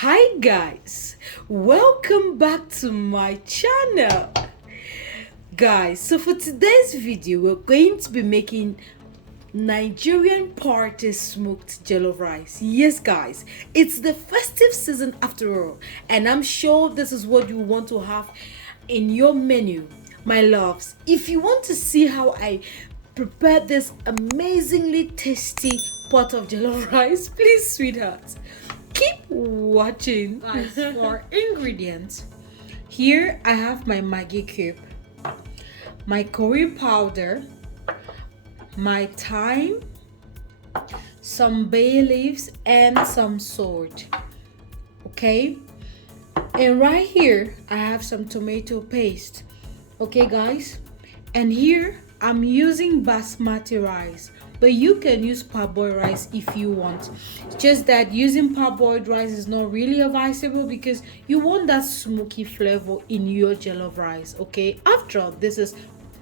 Hi guys, welcome back to my channel. Guys, so for today's video we're going to be making Nigerian party smoked jollof rice. Yes guys, it's the festive season after all, and I'm sure this is what you want to have in your menu. My loves, if you want to see how I prepare this amazingly tasty pot of jollof rice, please sweetheart, keep watching. Guys, for ingredients, here I have my Maggi cube, my curry powder, my thyme, some bay leaves, and some salt. Okay, and right here I have some tomato paste. Okay guys, and here I'm using basmati rice, but you can use parboiled rice if you want. It's just that using parboiled rice is not really advisable because you want that smoky flavor in your jollof rice. Okay, after all, this is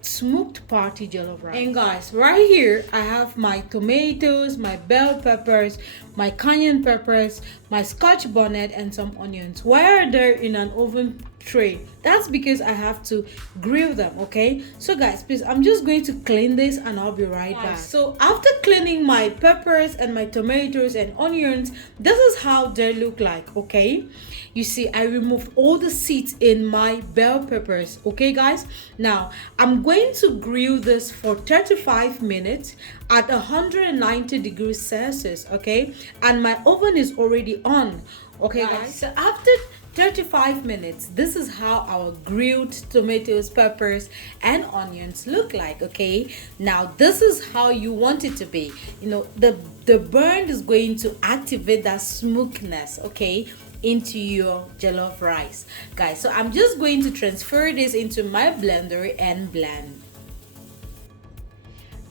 smoked party jollof rice. And guys, right here I have my tomatoes, my bell peppers, my cayenne peppers, my scotch bonnet, and some onions. Why are they in an oven tray? That's because I have to grill them. Okay, so guys, please, I'm just going to clean this and I'll be right back. So after cleaning my peppers and my tomatoes and onions, this is how they look like. Okay, you see I removed all the seeds in my bell peppers. Okay guys, now I'm going to grill this for 35 minutes at 190 degrees Celsius. Okay, and my oven is already on. Okay guys, so after 35 minutes, this is how our grilled tomatoes, peppers, and onions look like. Okay, now this is how you want it to be. You know, the burn is going to activate that smokiness, okay, into your jollof rice. Guys, so I'm just going to transfer this into my blender and blend.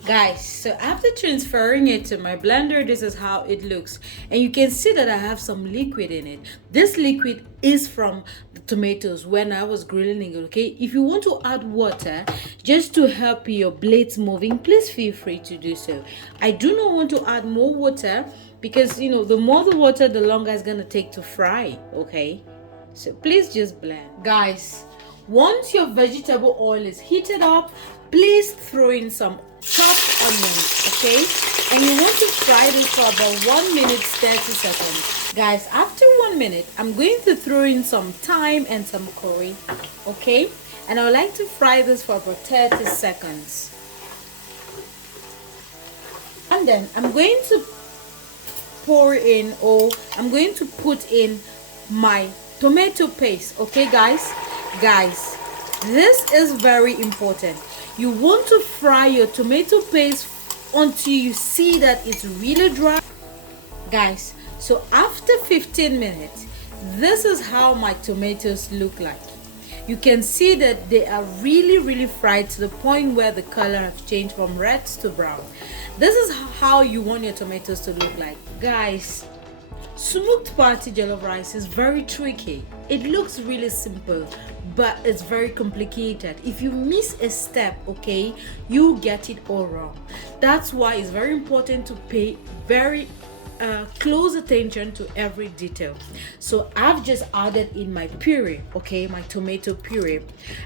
Guys, so after transferring it to my blender, this is how it looks, and you can see that I have some liquid in it. This liquid is from the tomatoes when I was grilling it. Okay, if you want to add water just to help your blades moving, please feel free to do so. I do not want to add more water because, you know, the more the water, the longer it's gonna take to fry. Okay, so please just blend. Guys, once your vegetable oil is heated up, please throw in some chopped onions. Okay, and you want to fry this for about 1 minute 30 seconds. Guys, after 1 minute, I'm going to throw in some thyme and some curry. Okay, and I would like to fry this for about 30 seconds, and then I'm going to I'm going to put in my tomato paste. Okay guys, this is very important. You want to fry your tomato paste until you see that it's really dry. Guys, so after 15 minutes, this is how my tomatoes look like. You can see that they are really fried to the point where the color has changed from red to brown. This is how you want your tomatoes to look like. Guys, smoked party jollof rice is very tricky. It looks really simple, but it's very complicated. If you miss a step, okay, you get it all wrong. That's why it's very important to pay very close attention to every detail. So I've just added in my puree, okay, my tomato puree,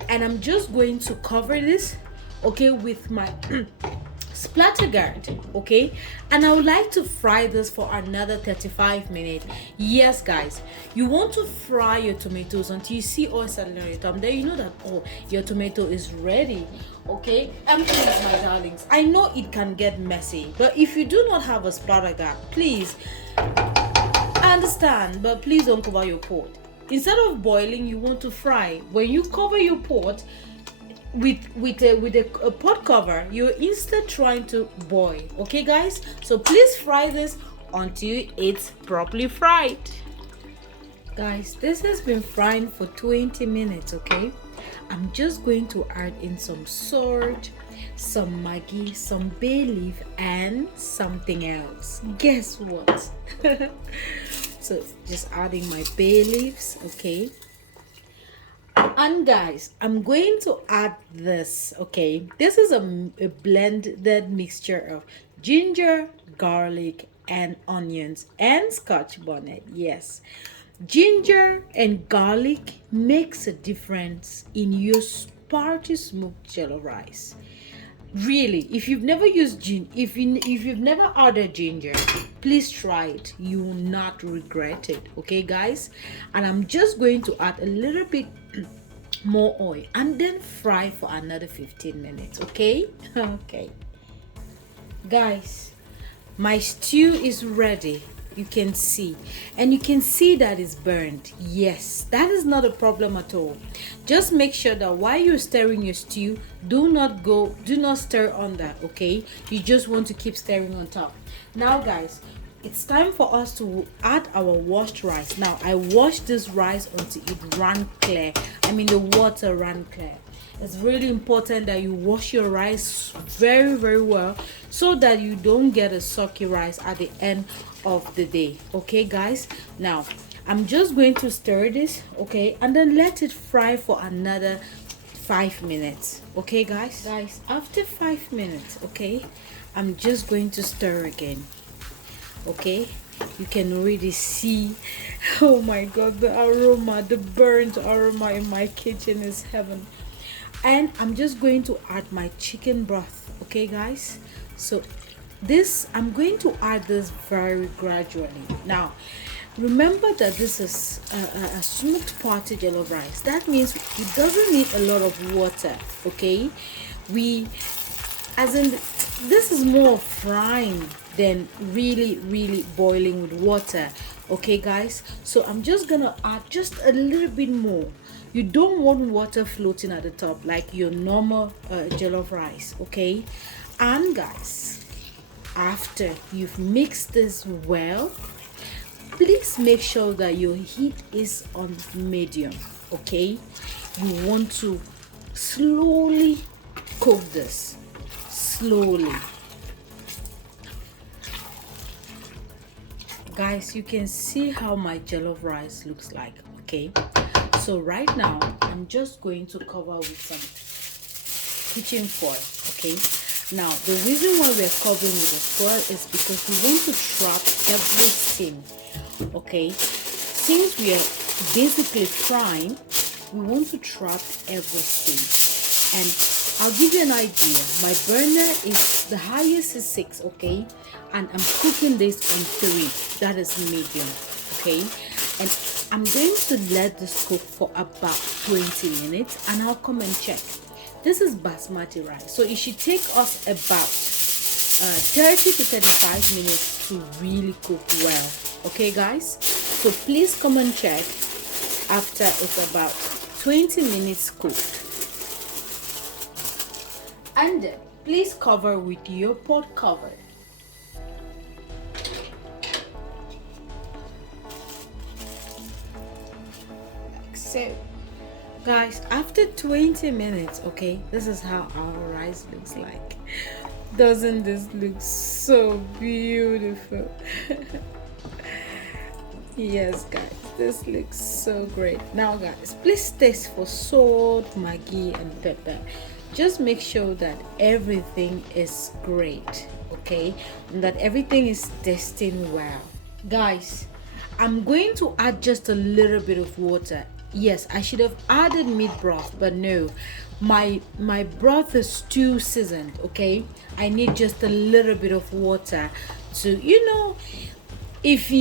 and I'm just going to cover this, okay, with my splatter guard. Okay, and I would like to fry this for another 35 minutes. Yes guys, you want to fry your tomatoes until you see oil settling on your thumb. Then you know that, oh, your tomato is ready. Okay, and please, my darlings, I know it can get messy, but if you do not have a splatter guard, please, I understand, but please don't cover your pot. Instead of boiling, you want to fry. When you cover your pot with a pot cover, you're instead trying to boil. Okay guys, so please fry this until it's properly fried. Guys, this has been frying for 20 minutes. Okay, I'm just going to add in some salt, some Maggi, some bay leaf, and something else. Guess what? So just adding my bay leaves. Okay, and guys, I'm going to add this. Okay, this is a blended mixture of ginger, garlic, and onions and scotch bonnet. Yes, Ginger and garlic makes a difference in your party smoked jollof rice. Really, if you've never used if you've never ordered ginger, please try it. You will not regret it. Okay, guys? And I'm just going to add a little bit more oil and then fry for another 15 minutes. Okay? Okay. Guys, my stew is ready. You can see, and you can see that it's burned. Yes, that is not a problem at all. Just make sure that while you're stirring your stew, do not stir on that. Okay, you just want to keep stirring on top. Now guys, it's time for us to add our washed rice. Now I washed this rice until it ran clear. The water ran clear. It's really important that you wash your rice very, very well so that you don't get a soggy rice at the end of the day. Okay, guys? Now, I'm just going to stir this, okay? And then let it fry for another 5 minutes. Okay, guys? Guys, after 5 minutes, okay, I'm just going to stir again. Okay? You can already see, oh my God, the aroma, the burnt aroma in my kitchen is heaven. And I'm just going to add my chicken broth. Okay, guys? So I'm going to add this very gradually. Now remember that this is a smoked party jollof rice. That means it doesn't need a lot of water. Okay, this is more frying than really boiling with water. Okay, guys, so I'm just gonna add just a little bit more. You don't want water floating at the top like your normal jollof rice. Okay, and guys, after you've mixed this well, please make sure that your heat is on medium. Okay, you want to slowly cook this, slowly. Guys, you can see how my jollof rice looks like. Okay, so right now I'm just going to cover with some kitchen foil. Okay, now the reason why we're covering with the foil is because we want to trap every steam. Okay, since we are basically frying, we want to trap every steam. And I'll give you an idea. My burner is, the highest is 6, okay, and I'm cooking this on 3, that is medium. Okay, and I'm going to let this cook for about 20 minutes and I'll come and check. This is basmati rice, so it should take us about 30 to 35 minutes to really cook well. Okay, guys, so please come and check after it's about 20 minutes cooked. And then please cover with your pot cover. Like so. Guys, after 20 minutes, okay, this is how our rice looks like. Doesn't this look so beautiful? Yes, guys, this looks so great. Now guys, please taste for salt, maggi and pepper. Just make sure that everything is great, okay, and that everything is tasting well. Guys, I'm going to add just a little bit of water. Yes, I should have added meat broth, but no, my broth is too seasoned. Okay, I need just a little bit of water to, if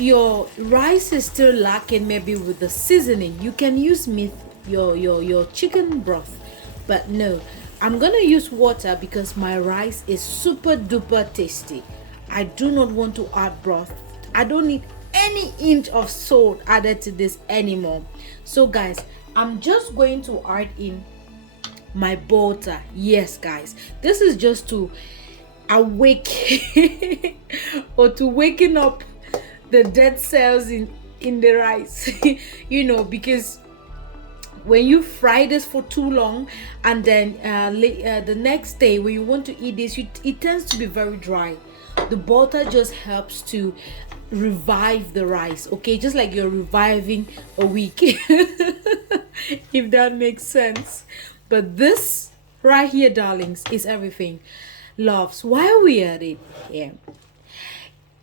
your rice is still lacking maybe with the seasoning, you can use your chicken broth. But no, I'm gonna use water because my rice is super duper tasty. I do not want to add broth. I don't need any inch of salt added to this anymore. So guys, I'm just going to add in my butter. Yes guys, this is just to awake or to waken up the dead cells in the rice. Because when you fry this for too long and then the next day when you want to eat this, it tends to be very dry. The butter just helps to revive the rice, okay, just like you're reviving a week. If that makes sense. But this right here, darlings, is everything. Loves, while we are at it, yeah,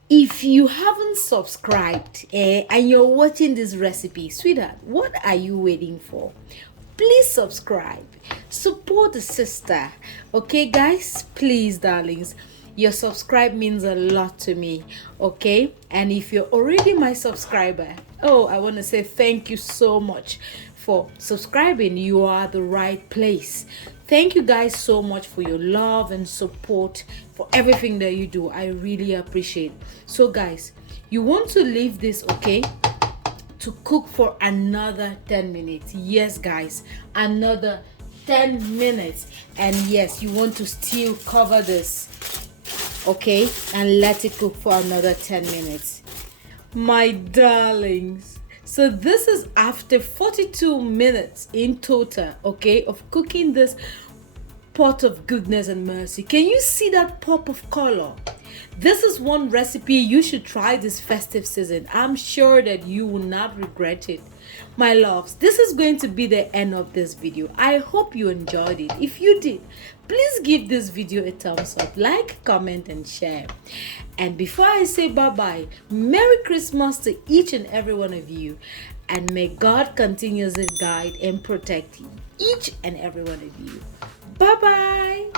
If you haven't subscribed and you're watching this recipe, sweetheart, what are you waiting for? Please subscribe, support the sister. Okay guys, please darlings, your subscribe means a lot to me. Okay, and if you're already my subscriber, oh, I want to say thank you so much for subscribing. You are the right place. Thank you guys so much for your love and support, for everything that you do. I really appreciate. So guys, you want to leave this, okay, to cook for another 10 minutes. Yes guys, another 10 minutes. And yes, you want to still cover this, okay, and let it cook for another 10 minutes, my darlings. So this is after 42 minutes in total, okay, of cooking this pot of goodness and mercy. Can you see that pop of color? This is one recipe you should try this festive season. I'm sure that you will not regret it. My loves, this is going to be the end of this video. I hope you enjoyed it. If you did, please give this video a thumbs up, like, comment, and share. And before I say bye-bye, Merry Christmas to each and every one of you. And may God continuously guide and protect each and every one of you. Bye-bye.